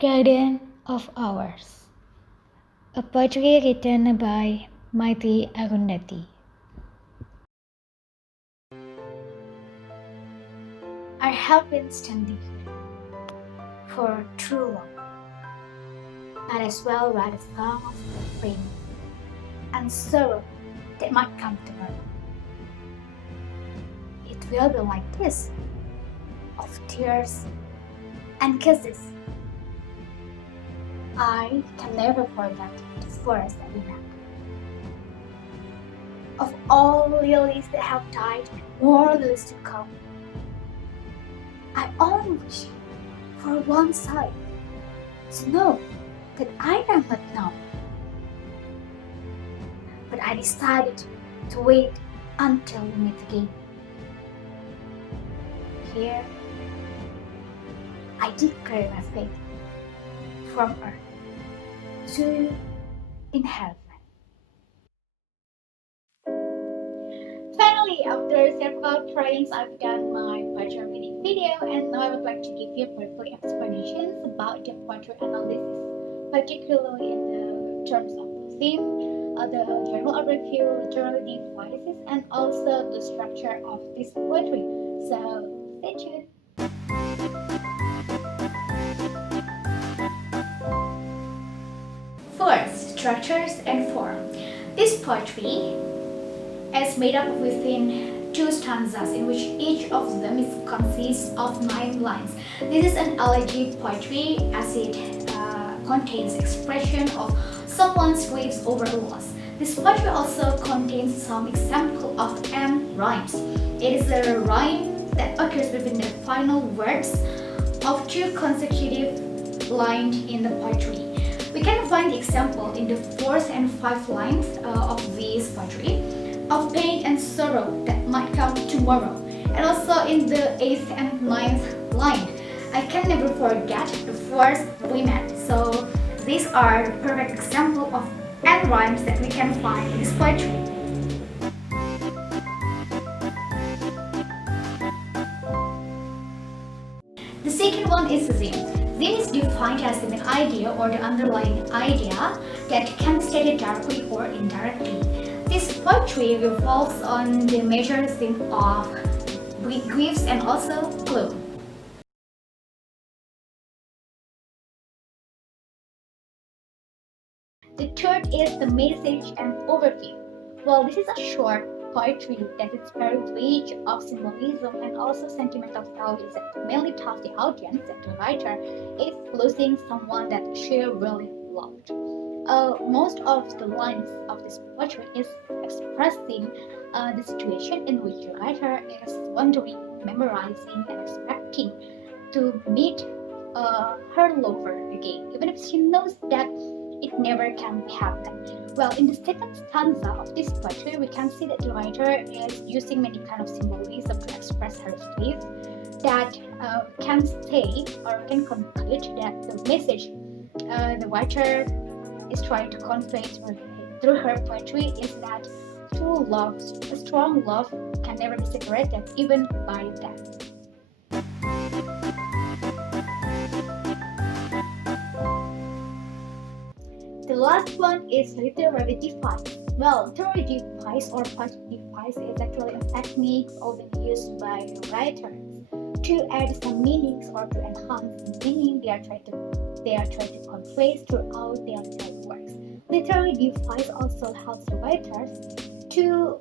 Garden of Hours, a poetry written by Maitri Arundati. I have been standing here for too long. Might as well write a song of pain and sorrow that might come tomorrow. It will be like this, of tears and kisses. I can never forget the forest that we met. Of all lilies that have died and more lilies to come, I only wish for one sigh to know that I am not now. But I decided to wait until we meet again. Here, I declare my faith from earth to in heaven. Finally, after several tryings, I've done my poetry reading video, and now I would like to give you briefly explanations about the poetry analysis, particularly in the terms of the theme, the general overview, literary devices, and also the structure of this poetry. So stay tuned. First, structures and form. This poetry is made up within 2 stanzas in which each of them consists of 9 lines. This is an elegy poetry as it contains expression of someone's griefs over loss. This poetry also contains some example of end rhymes. It is a rhyme that occurs between the final words of 2 consecutive lines in the poetry. We can find the example in the 4th and 5th lines of this poetry, of pain and sorrow that might come tomorrow, and also in the 8th and 9th line. I can never forget the forest we met. So these are the perfect example of end rhymes that we can find in this poetry. The second one is theme. Theme is defined as the main idea or the underlying idea that can be stated directly or indirectly. This poetry revolves on the major theme of griefs and also gloom. The third is the message and overview. Well, this is a short poetry that is very rich of symbolism and also sentimental values that mainly tells the audience that the writer is losing someone that she really loved. Most of the lines of this poetry is expressing the situation in which the writer is wondering, memorizing, and expecting to meet her lover again, even if she knows that it never can happen. Well, in the second stanza of this poetry, we can see that the writer is using many kind of symbolism to express her faith that can say or can conclude that the message the writer is trying to convey through her poetry is that true love, a strong love, can never be separated even by death. The last one is literary device. Well, literary device or poetic device is actually a technique often used by writers to add some meanings or to enhance the meaning they are trying to convey throughout their literary works. Literary device also helps the writers to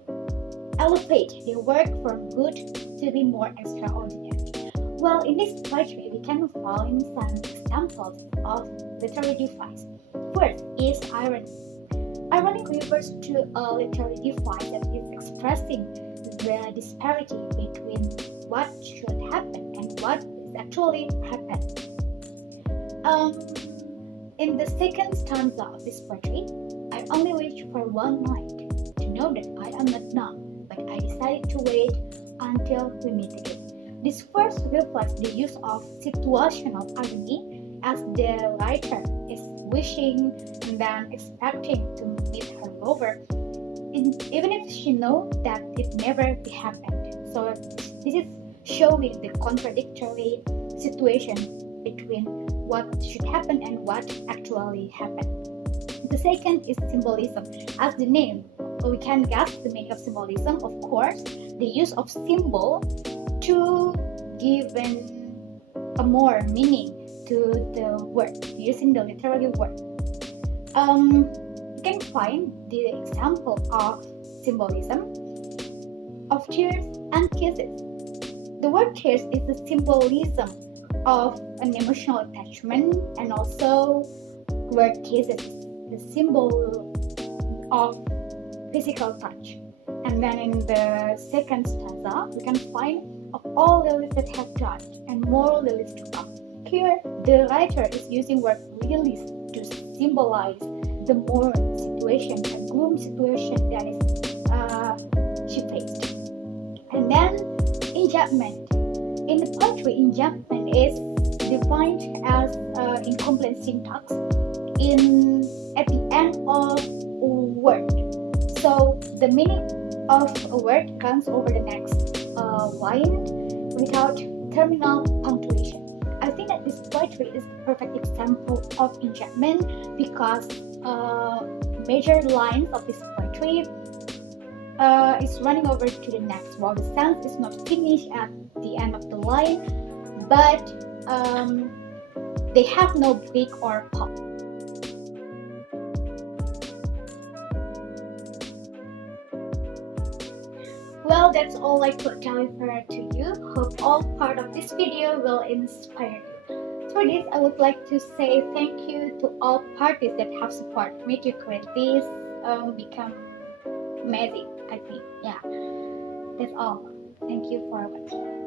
elevate their work from good to be more extraordinary. Well, in this poetry, we can find some examples of literary device. First is irony. Irony refers to a literary device that is expressing the disparity between what should happen and what is actually happened. In the second stanza of this poetry, I only wish for one night to know that I am not now, but I decided to wait until we meet again. This first reflects the use of situational irony, as the writer is wishing and then expecting to meet her lover, even if she knows that it never happened. So this is showing the contradictory situation between what should happen and what actually happened. The second is symbolism. As the name, we can guess the meaning of symbolism. Of course, the use of symbol to give a more meaning to the word, using the literary word. You can find the example of symbolism of tears and kisses. The word tears is the symbolism of an emotional attachment, and also word kisses, the symbol of physical touch. And then in the second stanza, we can find of all lilies that have died and more lilies to come. Here, the writer is using word lilies to symbolize the mourn situation, a gloom situation that she faced. And then enjambment. In the poetry, enjambment is defined as incomplete syntax at the end of a word. So the meaning of a word comes over the next line without terminal punctuation. I think that this poetry is the perfect example of enjambment because major lines of this poetry is running over to the next, while the sentence is not finished at the end of the line, but they have no break or pause. Well, that's all I could deliver to you. Hope all part of this video will inspire you. For this, I would like to say thank you to all parties that have supported me to create this become amazing, I think. Yeah, that's all. Thank you for watching.